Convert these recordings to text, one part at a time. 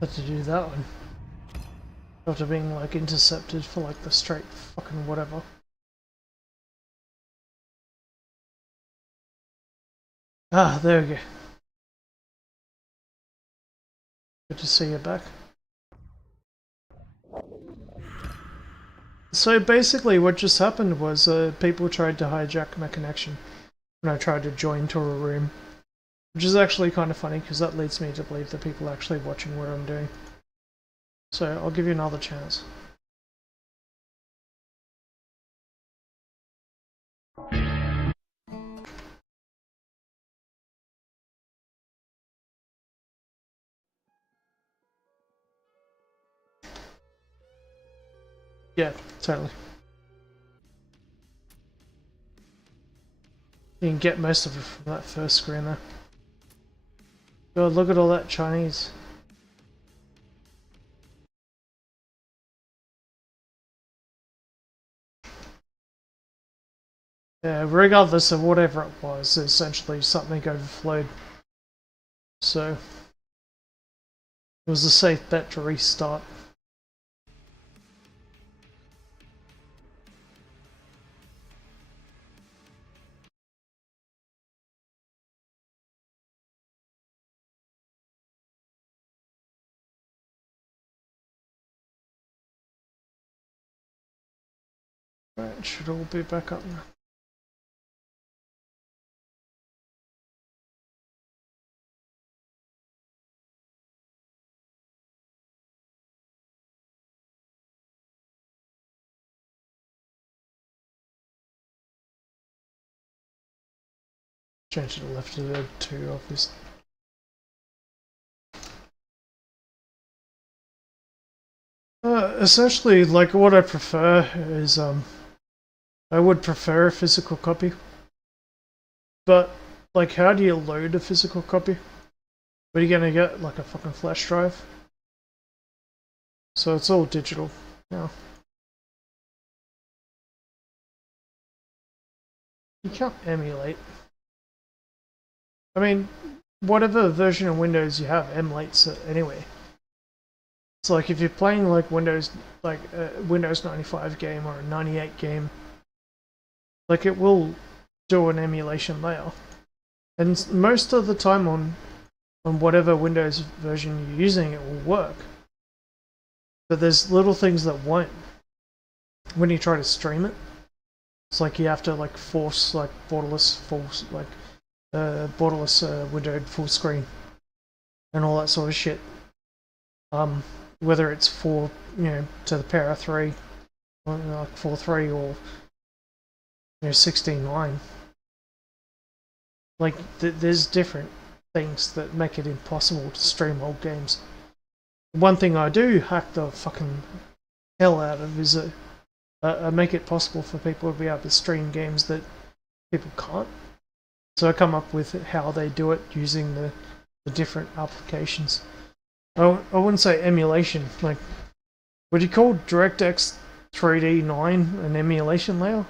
Had to do that one. After being like intercepted for like the straight fucking whatever. Ah, there we go. Good to see you back. So basically what just happened was people tried to hijack my connection when I tried to join to a room. Which is actually kind of funny because that leads me to believe that people are actually watching what I'm doing. So I'll give you another chance. Yeah, totally. You can get most of it from that first screen there. God, look at all that Chinese. Yeah, regardless of whatever it was, essentially something overflowed. So it was a safe bet to restart. Right, it should all be back up now. Change to the left to the 2, obviously. Essentially, like what I prefer is I would prefer a physical copy, but like how do you load a physical copy? What are you gonna get, like a fucking flash drive? So it's all digital now. You can't emulate. I mean, whatever version of Windows you have emulates it anyway. It's like if you're playing like Windows, like a Windows 95 game or a 98 game, like it will do an emulation layer. And most of the time on whatever Windows version you're using, it will work. But there's little things that won't. When you try to stream it, it's like you have to like force like borderless windowed full screen and all that sort of shit. Whether it's for to the power 3, like 4.3 or 16.9. Like there's different things that make it impossible to stream old games. One thing I do hack the fucking hell out of is make it possible for people to be able to stream games that people can't. So I come up with how they do it using the different applications. I wouldn't say emulation. Like, would you call DirectX 3D 9 an emulation layer?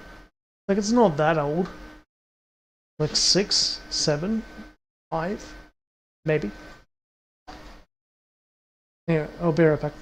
Like, it's not that old. Like 6, 7, 5, maybe. Anyway, I'll be right back.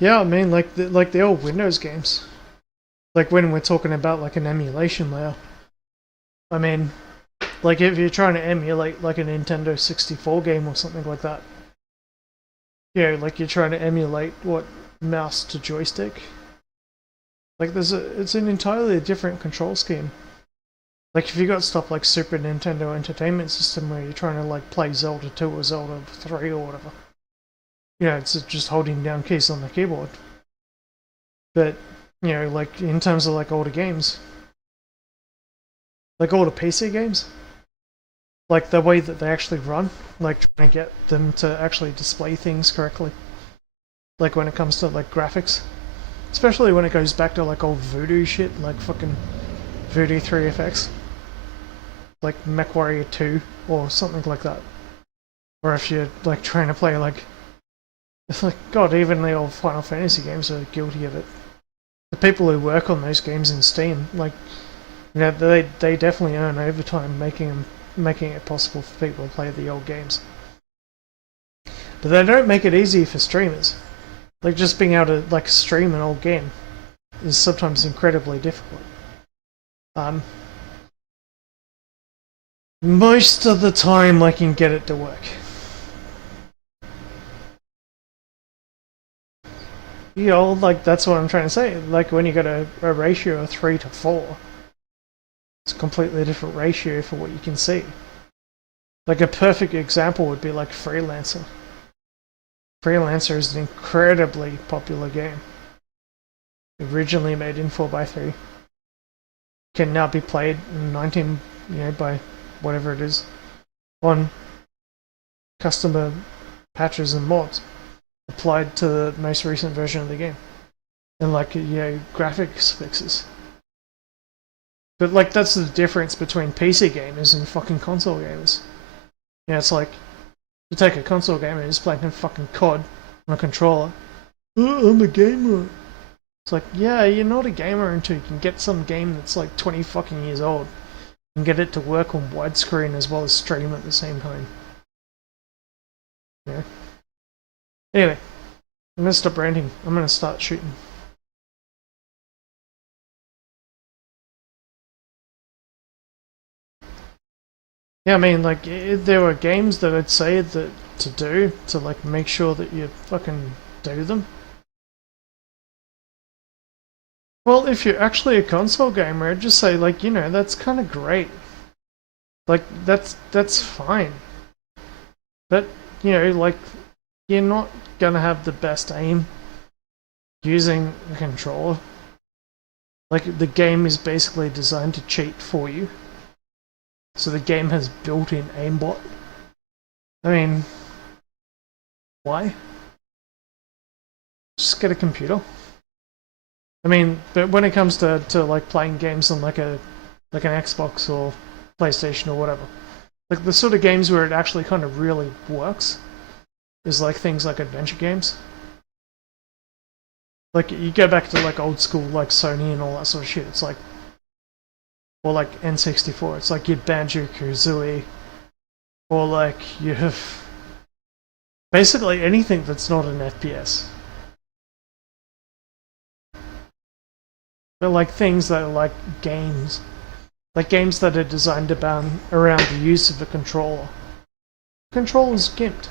Yeah, I mean, like the old Windows games. Like when we're talking about like an emulation layer. I mean, like if you're trying to emulate like a Nintendo 64 game or something like that. Yeah, like you're trying to emulate what mouse to joystick. Like it's an entirely different control scheme. Like if you got stuff like Super Nintendo Entertainment System where you're trying to like play Zelda 2 or Zelda 3 or whatever. You know, it's just holding down keys on the keyboard. But, you know, like in terms of like older games, like older PC games, like the way that they actually run, like trying to get them to actually display things correctly. Like when it comes to like graphics. Especially when it goes back to like old Voodoo shit, like fucking Voodoo 3FX. Like MechWarrior 2 or something like that. Or if you're like trying to play like, it's like, God, even the old Final Fantasy games are guilty of it. The people who work on those games in Steam, like, you know, they definitely earn overtime making it possible for people to play the old games. But they don't make it easy for streamers. Like just being able to like stream an old game is sometimes incredibly difficult. Most of the time I can get it to work. You know, like that's what I'm trying to say. Like when you got a ratio of 3 to 4, it's a completely different ratio for what you can see. Like a perfect example would be like Freelancer. Freelancer is an incredibly popular game. Originally made in 4x3. Can now be played in 19, you know, by whatever it is, on customer patches and mods applied to the most recent version of the game. And like, you know, graphics fixes. But like that's the difference between PC gamers and fucking console gamers. You know, it's like you take a console gamer who's playing a fucking COD on a controller. Oh, I'm a gamer. It's like, yeah, you're not a gamer until you can get some game that's like 20 fucking years old and get it to work on widescreen as well as stream at the same time. Yeah. Anyway, I'm gonna stop ranting. I'm gonna start shooting. Yeah, I mean, like, there were games that I'd say that to do to like make sure that you fucking do them. Well, if you're actually a console gamer, I'd just say like, you know, that's kind of great. Like that's fine. But you know, like you're not gonna have the best aim using a controller. Like the game is basically designed to cheat for you. So the game has built-in aimbot. I mean, why? Just get a computer. I mean, but when it comes to like playing games on like an Xbox or PlayStation or whatever, like the sort of games where it actually kind of really works is like things like adventure games. Like you go back to like old school like Sony and all that sort of shit. It's like, or like N64. It's like your Banjo-Kazooie, or like you have basically anything that's not an FPS. But like things that are like games. Like games that are designed around the use of a controller. Controller's gimped.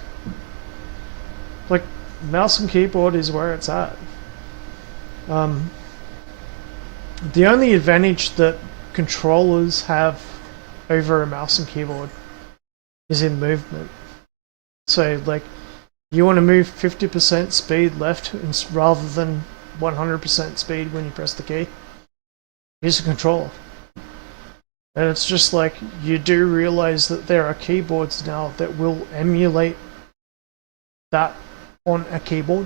Like mouse and keyboard is where it's at. The only advantage that controllers have over a mouse and keyboard is in movement. So like you want to move 50% speed left rather than 100% speed when you press the key. Use a controller. And it's just like you do realize that there are keyboards now that will emulate that on a keyboard.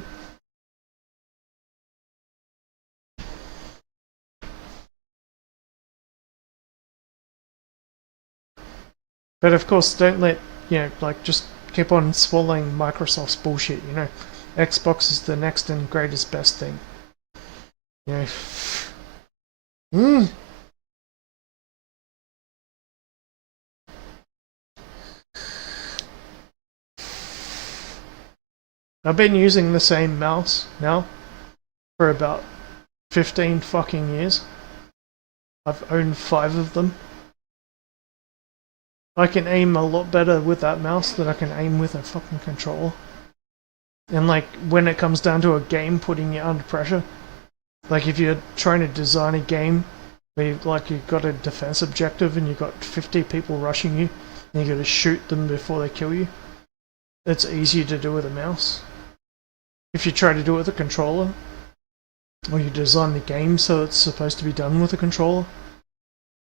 But of course, don't let, you know, like just keep on swallowing Microsoft's bullshit, you know. Xbox is the next and greatest best thing. You know. I've been using the same mouse now for about 15 fucking years. I've owned 5 of them. I can aim a lot better with that mouse than I can aim with a fucking controller. And like, when it comes down to a game putting you under pressure, like if you're trying to design a game where you've got a defense objective and you've got 50 people rushing you, and you gotta shoot them before they kill you, it's easier to do with a mouse. If you try to do it with a controller, or you design the game so it's supposed to be done with a controller,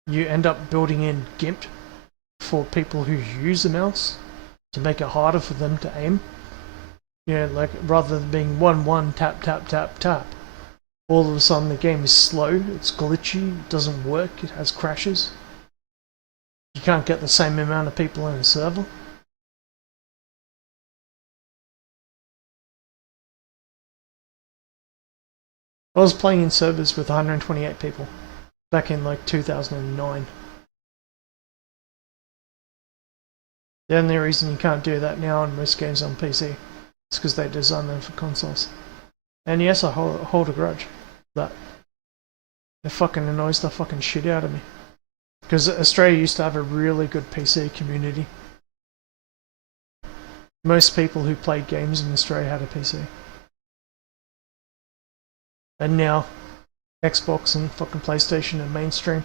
you end up building in GIMP for people who use a mouse to make it harder for them to aim. You know, like rather than being 1-1 tap tap tap tap, all of a sudden the game is slow, it's glitchy, it doesn't work, it has crashes. You can't get the same amount of people in a server. I was playing in servers with 128 people back in like 2009. The only reason you can't do that now in most games on PC is because they design them for consoles. And yes, I hold a grudge for that. It fucking annoys the fucking shit out of me. Because Australia used to have a really good PC community. Most people who played games in Australia had a PC. And now, Xbox and fucking PlayStation are mainstream.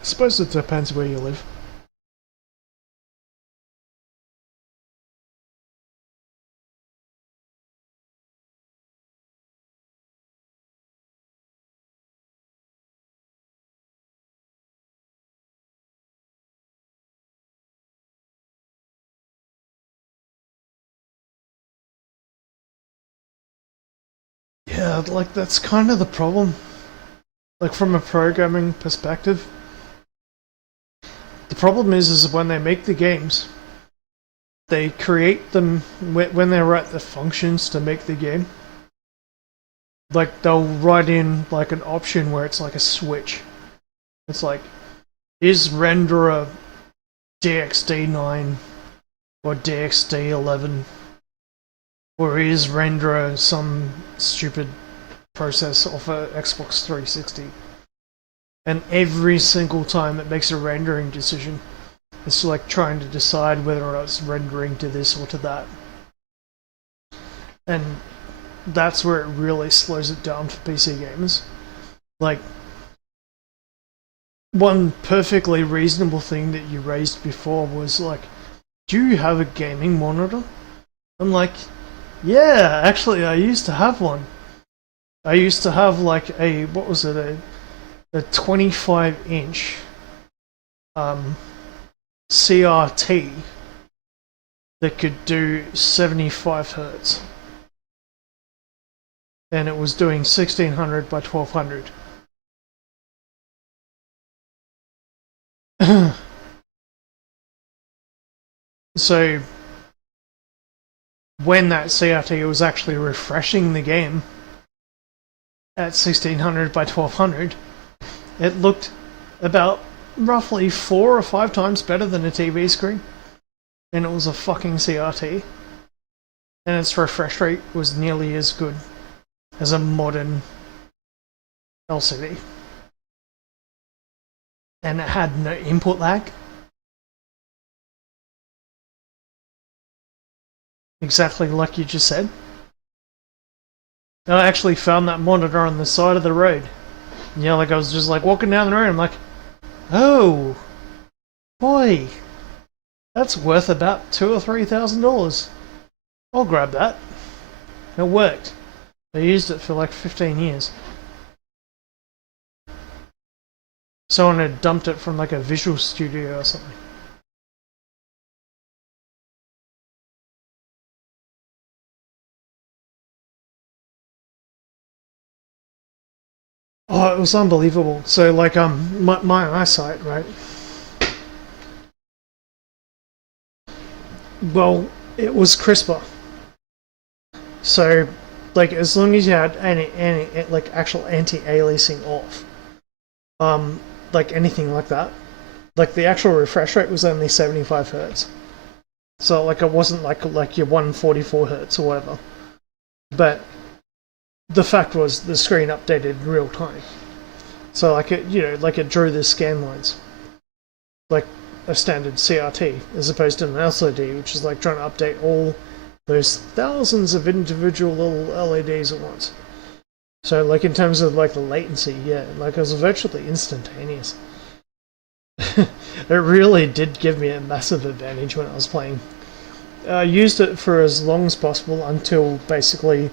I suppose it depends where you live. Yeah, like that's kind of the problem. Like from a programming perspective, the problem is when they make the games, they create them when they write the functions to make the game. Like they'll write in like an option where it's like a switch. It's like, is renderer DXD9 or DXD11, or is renderer some stupid process off a Xbox 360? And every single time it makes a rendering decision, it's like trying to decide whether or not it's rendering to this or to that. And that's where it really slows it down for PC gamers. Like, one perfectly reasonable thing that you raised before was like, do you have a gaming monitor? I'm like, yeah, actually I used to have one. I used to have like a, what was it, a 25-inch CRT that could do 75 hertz. And it was doing 1600 by 1200. So when that CRT was actually refreshing the game at 1600 by 1200, it looked about roughly 4 or 5 times better than a TV screen. And it was a fucking CRT. And its refresh rate was nearly as good as a modern LCD. And it had no input lag. Exactly like you just said. I actually found that monitor on the side of the road. Yeah, like I was just like walking down the road, I'm like, oh, boy, that's worth about $2,000 or $3,000. I'll grab that. It worked. I used it for like 15 years. Someone had dumped it from like a Visual Studio or something. Oh, it was unbelievable. So like my eyesight, right? Well, it was crisper. So like as long as you had any like actual anti-aliasing off, like anything like that, like the actual refresh rate was only 75 hertz. So like it wasn't like your 144 hertz or whatever. But the fact was the screen updated in real time. So like it, like it drew the scan lines, like a standard CRT, as opposed to an LCD, which is like trying to update all those thousands of individual little LEDs at once. So like in terms of like the latency, yeah, like it was virtually instantaneous. It really did give me a massive advantage when I was playing. I used it for as long as possible until basically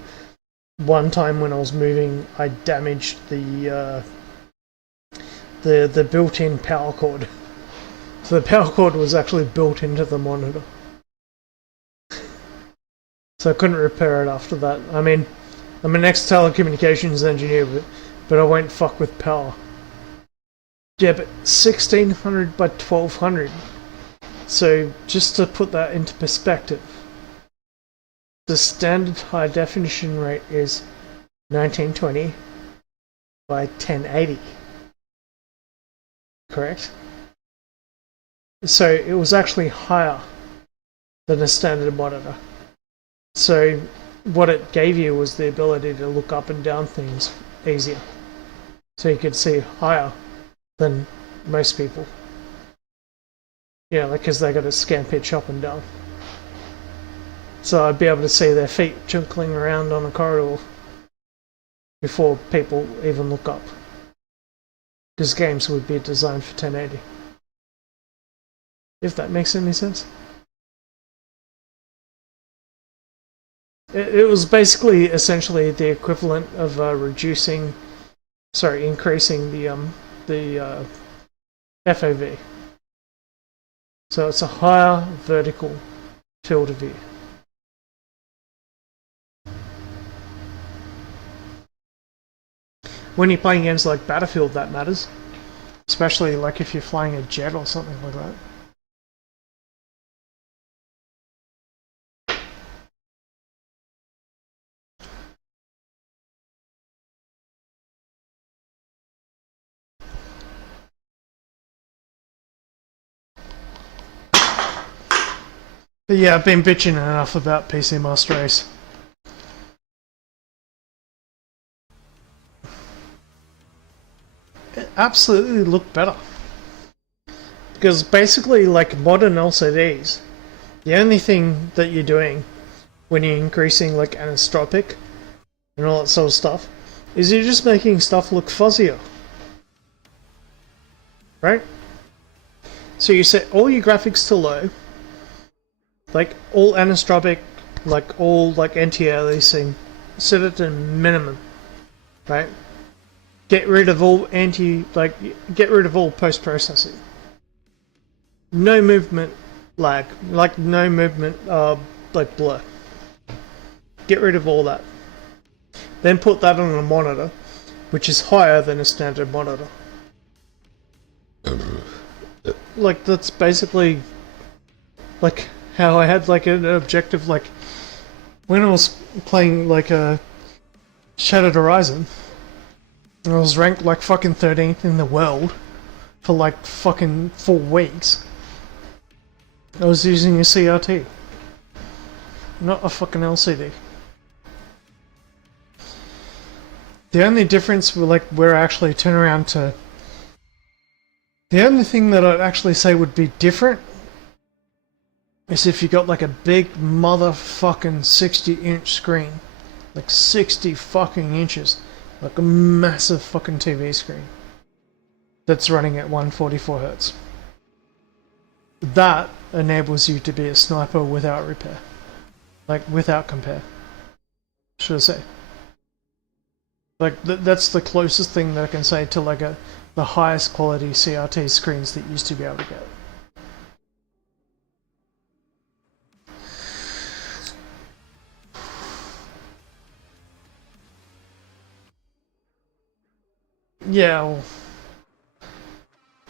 one time when I was moving, I damaged the built-in power cord. So the power cord was actually built into the monitor. So I couldn't repair it after that. I mean, I'm an ex-telecommunications engineer, but I won't fuck with power. Yeah, but 1600 by 1200. So just to put that into perspective, the standard high definition rate is 1920 by 1080. Correct? So it was actually higher than a standard monitor. So what it gave you was the ability to look up and down things easier. So you could see higher than most people. Yeah, like because they got a scan pitch up and down. So I'd be able to see their feet jiggling around on a corridor before people even look up. Because games would be designed for 1080. If that makes any sense. It was basically essentially the equivalent of increasing the FOV. So it's a higher vertical field of view. When you're playing games like Battlefield, that matters. Especially like if you're flying a jet or something like that. But yeah, I've been bitching enough about PC Master Race. It absolutely looked better. Because basically, like modern LCDs, the only thing that you're doing when you're increasing like anisotropic and all that sort of stuff is you're just making stuff look fuzzier. Right? So you set all your graphics to low, like all anisotropic, like all like anti-aliasing, set it to minimum, right? Get rid of all get rid of all post-processing. No movement lag, like no movement like blur. Get rid of all that. Then put that on a monitor, which is higher than a standard monitor. Like that's basically like how I had like an objective, like when I was playing like a Shattered Horizon, I was ranked like fucking 13th in the world for like fucking 4 weeks. I was using a CRT, not a fucking LCD. The only difference where I actually turn around to, the only thing that I'd actually say would be different is if you got like a big motherfucking 60-inch screen, like 60 fucking inches, like a massive fucking TV screen that's running at 144 hertz. That enables you to be a sniper without repair, like without compare, should I say. Like that's the closest thing that I can say to like the highest quality CRT screens that used to be able to get. Yeah, well,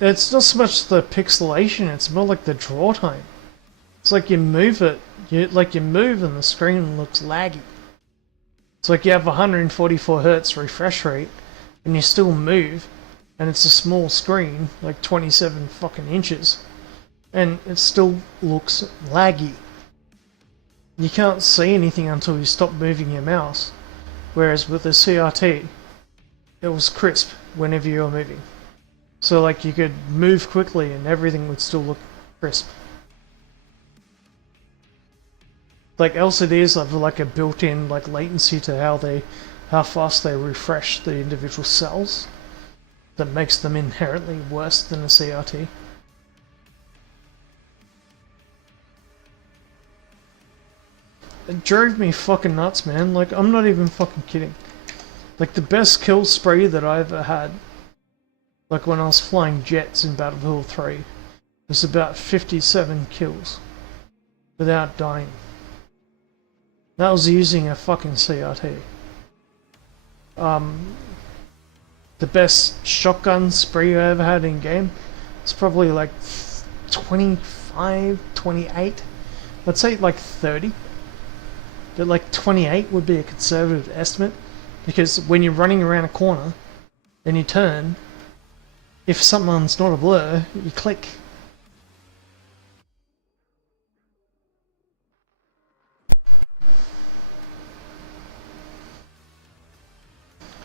it's not so much the pixelation, it's more like the draw time. It's like you move it, you move and the screen looks laggy. It's like you have 144 Hz refresh rate and you still move and it's a small screen, like 27 fucking inches, and it still looks laggy. You can't see anything until you stop moving your mouse, whereas with the CRT, it was crisp whenever you were moving. So like you could move quickly and everything would still look crisp. Like LCDs have like a built-in like latency to how fast they refresh the individual cells that makes them inherently worse than a CRT. It drove me fucking nuts, man. Like, I'm not even fucking kidding. Like, the best kill spree that I ever had, like when I was flying jets in Battlefield 3, was about 57 kills without dying. That was using a fucking CRT. The best shotgun spree I ever had in game, it's probably like 25, 28. Let's say like 30. But like 28 would be a conservative estimate, because when you're running around a corner and you turn, if someone's not a blur, you click.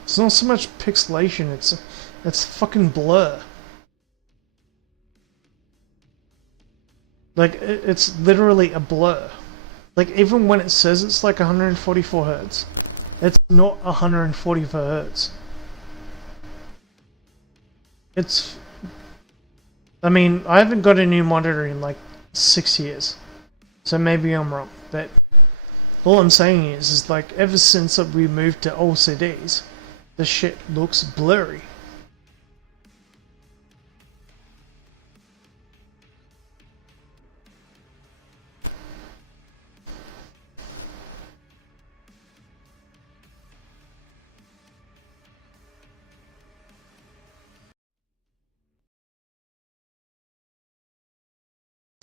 It's not so much pixelation, it's fucking blur. Like, it's literally a blur. Like, even when it says it's like 144 Hz, it's not 144 Hz. It's... I mean, I haven't got a new monitor in like 6 years, so maybe I'm wrong, but all I'm saying is like, ever since we moved to LCDs, the shit looks blurry.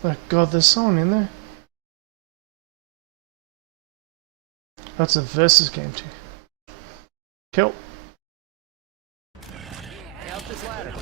Oh god, there's someone in there. That's a versus game too. Kill. Help this ladder.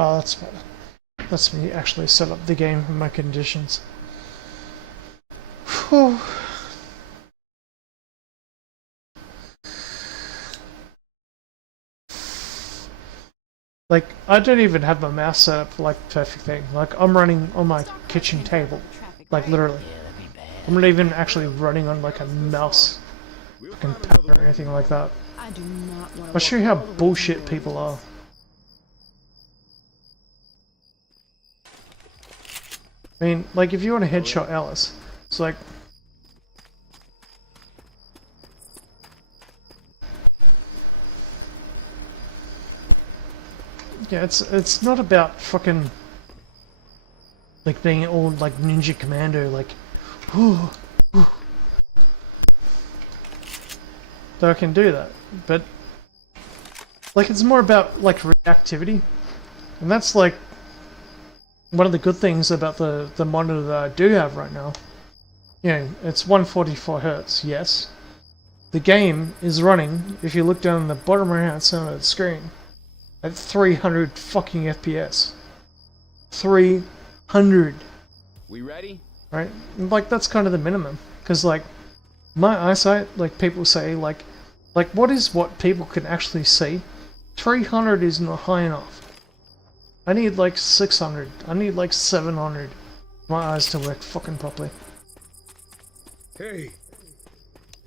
Oh, that's better. Lets me actually set up the game in my conditions. Whew. Like, I don't even have my mouse set up for like the perfect thing. Like, I'm running on my kitchen table. Like, literally. I'm not even actually running on like a mouse fucking pad or anything like that. I'll show you how bullshit people are. I mean, like, if you want to headshot Alice, it's like... Yeah, it's not about fucking... like, being all, like, Ninja Commando, like... Whew, whew. Though I can do that, but... like, it's more about, like, reactivity. And that's, like... one of the good things about the monitor that I do have right now. You know, it's 144 Hz, yes. The game is running, if you look down the bottom right hand side of the screen, at 300 fucking FPS. 300. We ready? Right? And, like, that's kind of the minimum. Because, like, my eyesight, like, people say, like, what is what people can actually see? 300 is not high enough. I need like 600. I need like 700 for my eyes to work fucking properly. Hey,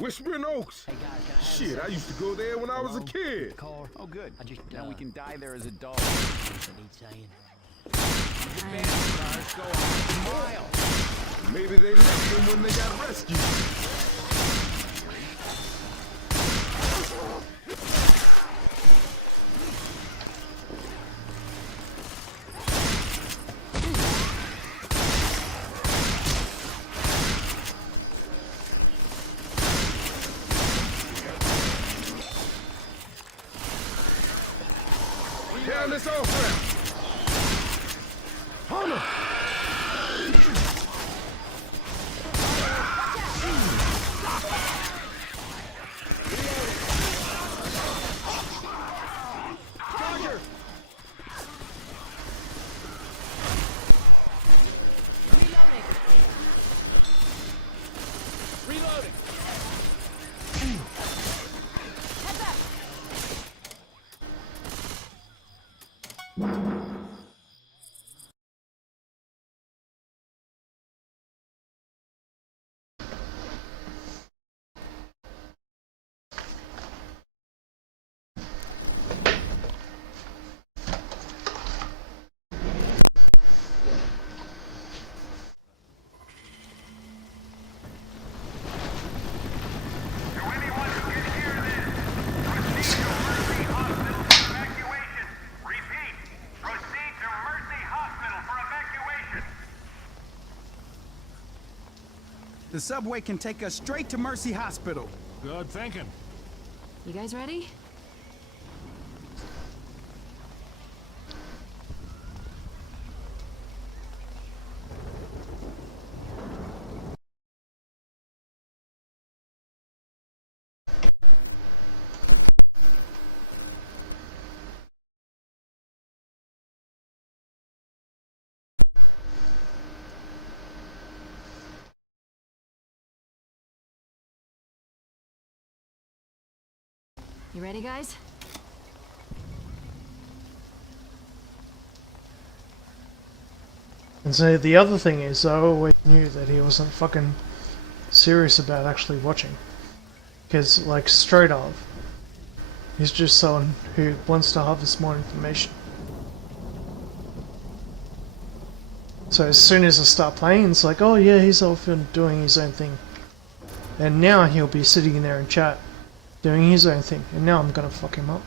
Whispering Oaks. Hey guys, can I have Shit, a I used to go there when I was a kid. car? Oh, good. I just Now we can die there as a dog. I need saying. The band cars go a mile. Maybe they left them when they got rescued. Down this off ramp. Hunter! Reloading. The subway can take us straight to Mercy Hospital. Good thinking. You guys ready? You ready, guys? And so the other thing is, I always knew that he wasn't fucking serious about actually watching. Because, like, straight up, he's just someone who wants to harvest more information. So as soon as I start playing, it's like, oh yeah, he's off and doing his own thing. And now he'll be sitting there in chat, doing his own thing. And now I'm gonna fuck him up.